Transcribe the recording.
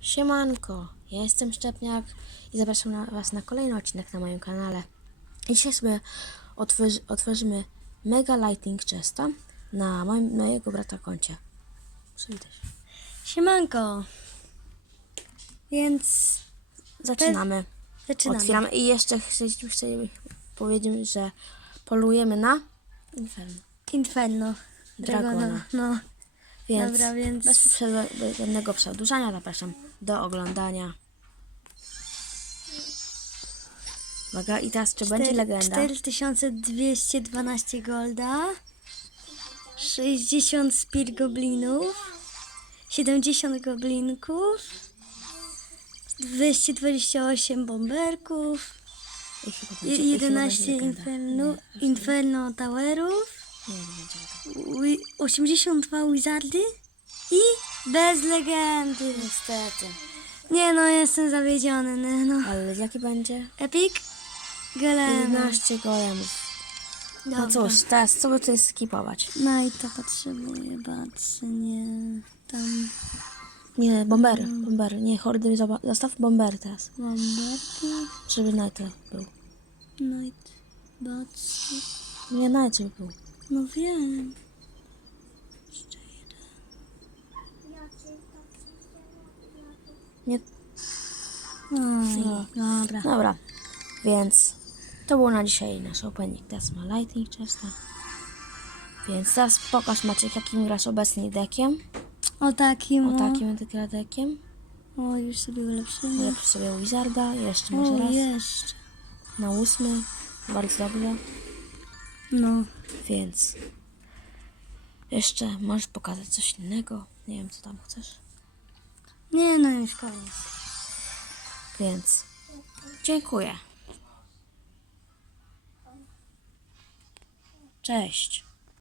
Siemanko, ja jestem Szczepniak i zapraszam na Was na kolejny odcinek na moim kanale. Dzisiaj sobie otworzy, otworzymy Mega Lightning Chesta na moim, mojego brata koncie. Przywitaj się. Siemanko. Więc Zaczynamy. zaczynamy. Otwieramy i jeszcze chcę, chcę powiedzieć, że polujemy na Inferno. Inferno. Dragona. No. Więc, Dobra, więc- bez przedłużenia przedłużania zapraszam do oglądania. Uwaga, i teraz czy będzie legenda? 4212 golda. 60 speed goblinów. 70 goblinków. 228 bomberków. I chyba je- będzie- i chyba 11 będzie legenda. inferno, inferno towerów. Nie, nie będzie legenda. wi- 82 wizardy. I bez legendy. Niestety. Nie no, jestem zawiedziony. nie, No. Ale jaki będzie? Epic? Golem. 11 golemów. No cóż, teraz co by tutaj skipować? No i to potrzebuję bardzo, nie. Tam Nie, bombery, bombery. Nie, hordy, zoba- zostaw bombery teraz. bomberki, Żeby Night był. night, botsy. Nie, Night żeby był. No wiem. Jeszcze jeden. Nie, No, dobra. Dobra, więc to było na dzisiaj nasz opening. Teraz ma Lightning Chesta. Więc teraz pokaż Maciek, jakim grasz obecnie dekiem. O takim, O no. takim dekiem. O, już sobie ulepszymy. Ulepsz sobie Wizarda, jeszcze może O, raz. jeszcze. Na ósmy. Bardzo dobrze. No. Więc jeszcze możesz pokazać coś innego. Nie wiem, co tam chcesz. Nie, no już koniec. Więc dziękuję. Cześć.